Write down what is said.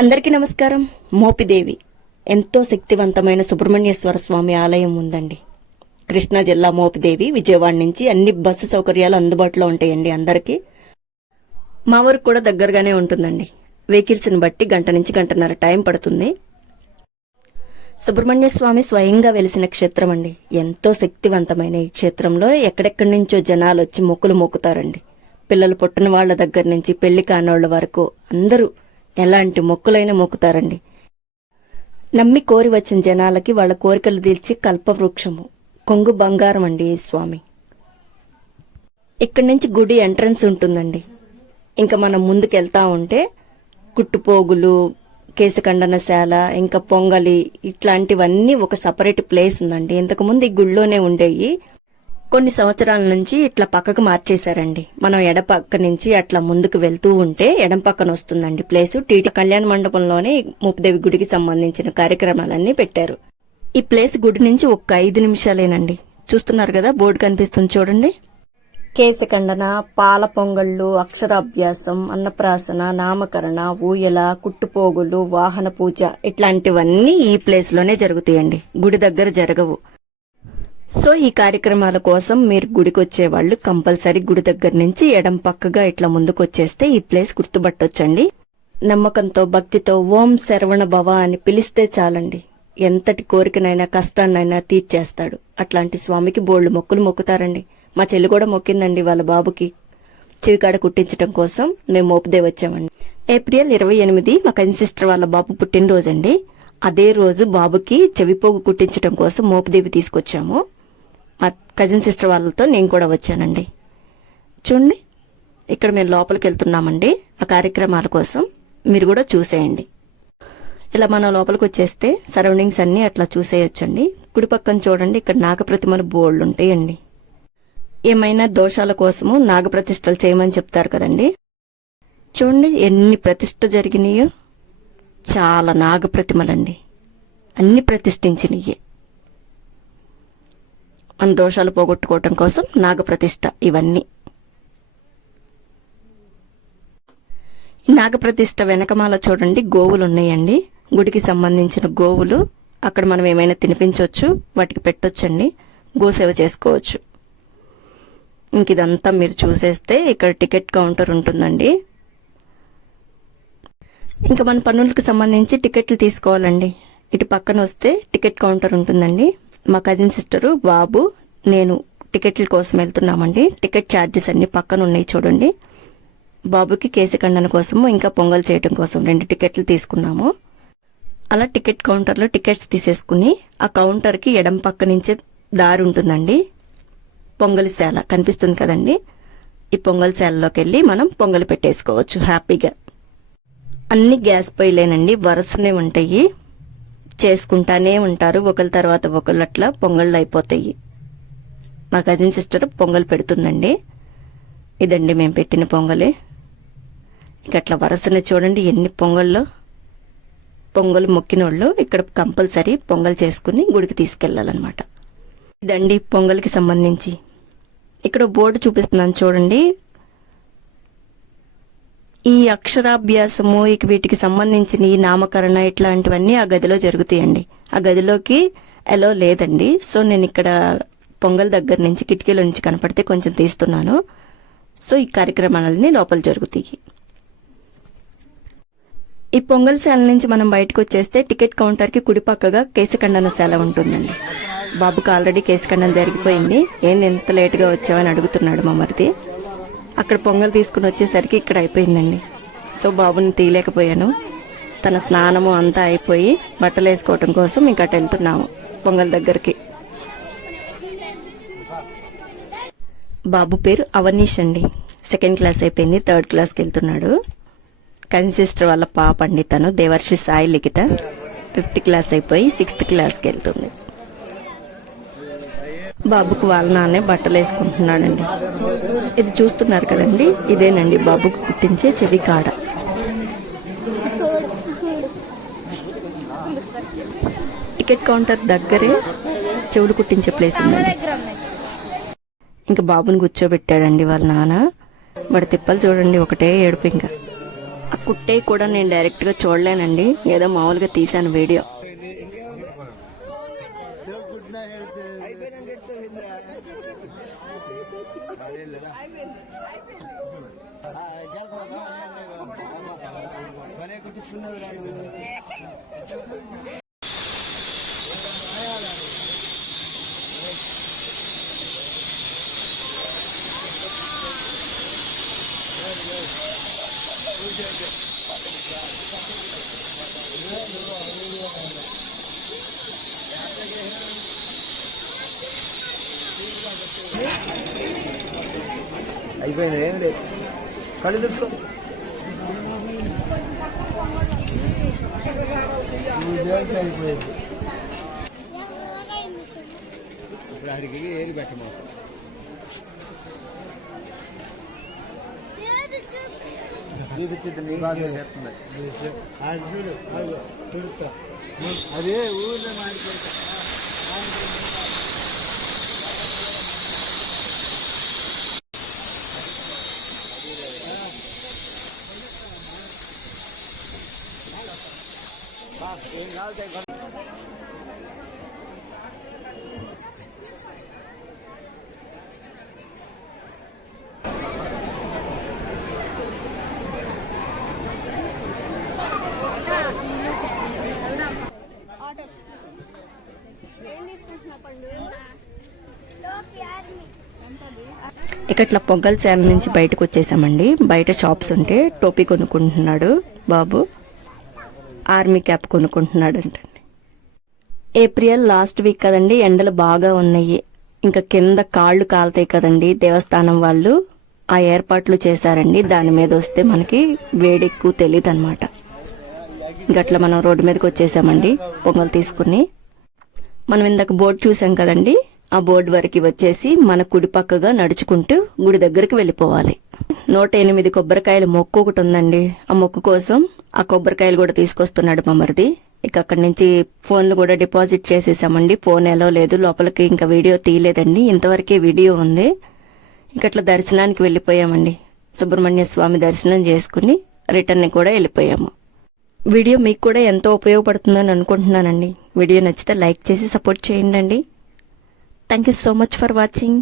అందరికీ నమస్కారం. మోపిదేవి ఎంతో శక్తివంతమైన సుబ్రహ్మణ్యేశ్వర స్వామి ఆలయం ఉందండి. కృష్ణా జిల్లా మోపిదేవి, విజయవాడ నుంచి అన్ని బస్సు సౌకర్యాలు అందుబాటులో ఉంటాయండి అందరికీ. మా ఊరికి కూడా దగ్గరగానే ఉంటుందండి. వెహికల్స్ని బట్టి గంట నుంచి గంటన్నర టైం పడుతుంది. సుబ్రహ్మణ్య స్వామి స్వయంగా వెలిసిన క్షేత్రం అండి. ఎంతో శక్తివంతమైన ఈ క్షేత్రంలో ఎక్కడెక్కడి నుంచో జనాలు వచ్చి మొక్కులు మొక్కుతారండి. పిల్లలు పుట్టిన వాళ్ళ దగ్గర నుంచి పెళ్లి కానోళ్ల వరకు అందరూ ఎలాంటి మొక్కులైనా మొక్కుతారండి. నమ్మి కోరి వచ్చిన జనాలకి వాళ్ళ కోరికలు తీర్చి కల్పవృక్షము, కొంగు బంగారం అండి ఈ స్వామి. ఇక్కడి నుంచి గుడి ఎంట్రన్స్ ఉంటుందండి. ఇంకా మనం ముందుకెళ్తా ఉంటే కుట్టుపోగులు, కేశఖండనశాల, ఇంకా పొంగలి ఇట్లాంటివన్నీ ఒక సపరేట్ ప్లేస్ ఉందండి. ఇంతకుముందు ఈ గుళ్ళోనే ఉండేవి. కొన్ని సంవత్సరాల నుంచి ఇట్లా పక్కకు మార్చేశారండి. మనం ఎడపక్క నుంచి అట్లా ముందుకు వెళ్తూ ఉంటే ఎడం పక్కన వస్తుందండి ప్లేసు. టీటీ కళ్యాణ మండపంలోనే మోపిదేవి గుడికి సంబంధించిన కార్యక్రమాలన్నీ పెట్టారు. ఈ ప్లేస్ గుడి నుంచి ఒక్క 5 నిమిషాలేనండి. చూస్తున్నారు కదా, బోర్డు కనిపిస్తుంది చూడండి. కేశఖండన, పాల పొంగళ్ళు, అక్షరాభ్యాసం, అన్నప్రాసన, నామకరణ, ఊయల, కుట్టుపోగులు, వాహన పూజ ఇట్లాంటివన్నీ ఈ ప్లేస్ లోనే జరుగుతాయండి. గుడి దగ్గర జరగవు. సో ఈ కార్యక్రమాల కోసం మీరు గుడికి వచ్చేవాళ్ళు కంపల్సరీ గుడి దగ్గర నుంచి ఎడం పక్కగా ఇట్లా ముందుకు వచ్చేస్తే ఈ ప్లేస్ గుర్తుపట్టొచ్చండి. నమ్మకంతో భక్తితో ఓం శరవణ భవ అని పిలిస్తే చాలండి. ఎంతటి కోరికనైనా కష్టాన్నైనా తీర్చేస్తాడు. అట్లాంటి స్వామికి బోళ్లు మొక్కులు మొక్కుతారండి. మా చెల్లి కూడా మొక్కిందండి వాళ్ళ బాబుకి చెవికాడ కుట్టించడం కోసం మేము మోపిదేవి వచ్చామండి. ఏప్రిల్ 28 మా కజిన్ సిస్టర్ వాళ్ళ బాబు పుట్టినరోజండి. అదే రోజు బాబుకి చెవిపోగు కుట్టించడం కోసం మోపిదేవి తీసుకొచ్చాము. మా కజిన్ సిస్టర్ వాళ్ళతో నేను కూడా వచ్చానండి. చూడండి, ఇక్కడ మేము లోపలికి వెళ్తున్నామండి ఆ కార్యక్రమాల కోసం. మీరు కూడా చూసేయండి. ఇలా మనం లోపలికి వచ్చేస్తే సరౌండింగ్స్ అన్నీ అట్లా చూసేయొచ్చండి. కుడి పక్కన చూడండి, ఇక్కడ నాగప్రతిమలు బోర్డులు ఉంటాయండి. ఏమైనా దోషాల కోసము నాగప్రతిష్టలు చేయమని చెప్తారు కదండి. చూడండి ఎన్ని ప్రతిష్ట జరిగినాయో. చాలా నాగప్రతిమలండి, అన్ని ప్రతిష్ఠించినయే. మన దోషాలు పోగొట్టుకోవటం కోసం నాగప్రతిష్ఠ ఇవన్నీ. నాగప్రతిష్ఠ వెనకమాల చూడండి గోవులు ఉన్నాయండి. గుడికి సంబంధించిన గోవులు. అక్కడ మనం ఏమైనా తినిపించవచ్చు, వాటికి పెట్టొచ్చండి, గోసేవ చేసుకోవచ్చు. ఇంక ఇదంతా మీరు చూసేస్తే ఇక్కడ టికెట్ కౌంటర్ ఉంటుందండి. ఇంకా మన పన్నులకు సంబంధించి టికెట్లు తీసుకోవాలండి. ఇటు పక్కన వస్తే టికెట్ కౌంటర్ ఉంటుందండి. మా కజిన్ సిస్టరు, బాబు, నేను టికెట్ల కోసం వెళ్తున్నామండి. టికెట్ ఛార్జెస్ అన్ని పక్కన ఉన్నాయి చూడండి. బాబుకి కేశఖండన కోసము ఇంకా పొంగల్ చేయడం కోసం 2 టికెట్లు తీసుకున్నాము. అలా టికెట్ కౌంటర్లో టికెట్స్ తీసేసుకుని ఆ కౌంటర్కి ఎడం పక్క నుంచే దారి ఉంటుందండి. పొంగలిశాల కనిపిస్తుంది కదండి. ఈ పొంగల్శాలలోకి వెళ్ళి మనం పొంగలి పెట్టేసుకోవచ్చు హ్యాపీగా. అన్ని గ్యాస్ పొయ్యిలేనండి, వరుసనే ఉంటాయి. చేసుకుంటానే ఉంటారు ఒకరి తర్వాత ఒకళ్ళు. అట్లా పొంగళ్ళు అయిపోతాయి. మా కజిన్ సిస్టర్ పొంగల్ పెడుతుందండి. ఇదండి మేము పెట్టిన పొంగలి. ఇక అట్లా వరుసనే చూడండి ఎన్ని పొంగళ్ళు. పొంగలు మొక్కినోళ్ళు ఇక్కడ కంపల్సరీ పొంగల్ చేసుకుని గుడికి తీసుకెళ్లాలన్నమాట. ఇదండి పొంగల్కి సంబంధించి. ఇక్కడ బోర్డు చూపిస్తున్నాను చూడండి. ఈ అక్షరాభ్యాసము, ఇక వీటికి సంబంధించిన ఈ నామకరణ ఇట్లాంటివన్నీ ఆ గదిలో జరుగుతాయండి. ఆ గదిలోకి ఎలో లేదండి. సో నేను ఇక్కడ పొంగల్ దగ్గర నుంచి కిటికీల నుంచి కనపడితే కొంచెం తీస్తున్నాను. సో ఈ కార్యక్రమాలన్నీ లోపల జరుగుతాయి. ఈ పొంగల్శాల నుంచి మనం బయటకు వచ్చేస్తే టికెట్ కౌంటర్కి కుడిపక్కగా కేశఖండనశాల ఉంటుందండి. బాబుకి ఆల్రెడీ కేశఖండన జరిగిపోయింది. ఏంది ఎంత లేటుగా వచ్చావని అడుగుతున్నాడు మా మరిది. అక్కడ పొంగల్ తీసుకుని వచ్చేసరికి ఇక్కడ అయిపోయిందండి. సో బాబుని తీయలేకపోయాను. తన స్నానము అంతా అయిపోయి బట్టలు వేసుకోవటం కోసం ఇంకా అటు వెళ్తున్నాము పొంగల్ దగ్గరికి. బాబు పేరు అవనీష్ అండి. 2nd క్లాస్ అయిపోయింది, 3rd క్లాస్కి వెళ్తున్నాడు. కజిన్ సిస్టర్ వాళ్ళ పాప అండి తను, దేవర్షి సాయి లిఖిత. 5th క్లాస్ అయిపోయి 6th క్లాస్కి వెళ్తుంది. బాబుకు వాళ్ళ నాన్నే బట్టలు వేసుకుంటున్నాడండి. ఇది చూస్తున్నారు కదండి, ఇదేనండి బాబుకు కుట్టించే చెవి కాడ. టికెట్ కౌంటర్ దగ్గరే చెవులు కుట్టించే ప్లేస్ ఉందండి. ఇంకా బాబుని కూర్చోబెట్టాడండి వాళ్ళ నాన్న. వాడి తిప్పలు చూడండి, ఒకటే ఏడుపు. ఇంకా ఆ కుట్టే కూడా నేను డైరెక్ట్గా చూడలేనండి, ఏదో మామూలుగా తీశాను వీడియో. అయిపోయింది, ఏం లేదు. కళ్ళు దుర్చు అయిపోయింది. ఇప్పుడు అడిగి ఏది పెట్టమా చూపించింది మీ బాగా చేస్తుంది. చూడు చూడుతా అదే ఊళ్ళో మాడిపోతా. ఏం కావాలి ఇక ఇట్లా పొంగల్ సేన నుంచి బయటకు వచ్చేసామండి. బయట షాప్స్ ఉంటే టోపీ కొనుక్కుంటున్నాడు బాబు, ఆర్మీ క్యాప్ కొనుక్కుంటున్నాడు అంటండి. ఏప్రిల్ లాస్ట్ వీక్ కదండి, ఎండలు బాగా ఉన్నాయి. ఇంకా కింద కాళ్ళు కాలుతాయి కదండి, దేవస్థానం వాళ్ళు ఆ ఏర్పాట్లు చేశారండి. దాని మీద వస్తే మనకి వేడెక్కువ తెలియదు అనమాట. ఇంకట్లా మనం రోడ్డు మీదకి వచ్చేసామండి పొంగల్ తీసుకుని. మనం ఇందాక బోర్డు చూసాం కదండి, ఆ బోర్డు వరకు వచ్చేసి మన కుడి పక్కగా నడుచుకుంటూ గుడి దగ్గరికి వెళ్ళిపోవాలి. 108 కొబ్బరికాయల మొక్కు ఒకటి ఉందండి. ఆ మొక్కు కోసం ఆ కొబ్బరికాయలు కూడా తీసుకొస్తున్నాడు మా మరిది. ఇక అక్కడి నుంచి ఫోన్లు కూడా డిపాజిట్ చేసేసామండి. ఫోన్ ఎలా లేదు, లోపలికి ఇంకా వీడియో తీయలేదండి, ఇంతవరకే వీడియో ఉంది. ఇంకట్లా దర్శనానికి వెళ్ళిపోయామండి. సుబ్రహ్మణ్య స్వామి దర్శనం చేసుకుని రిటర్న్ కూడా వెళ్ళిపోయాము. వీడియో మీకు కూడా ఎంతో ఉపయోగపడుతుందని అనుకుంటున్నానండి. వీడియో నచ్చితే లైక్ చేసి సపోర్ట్ చేయండి. Thank you so much for watching.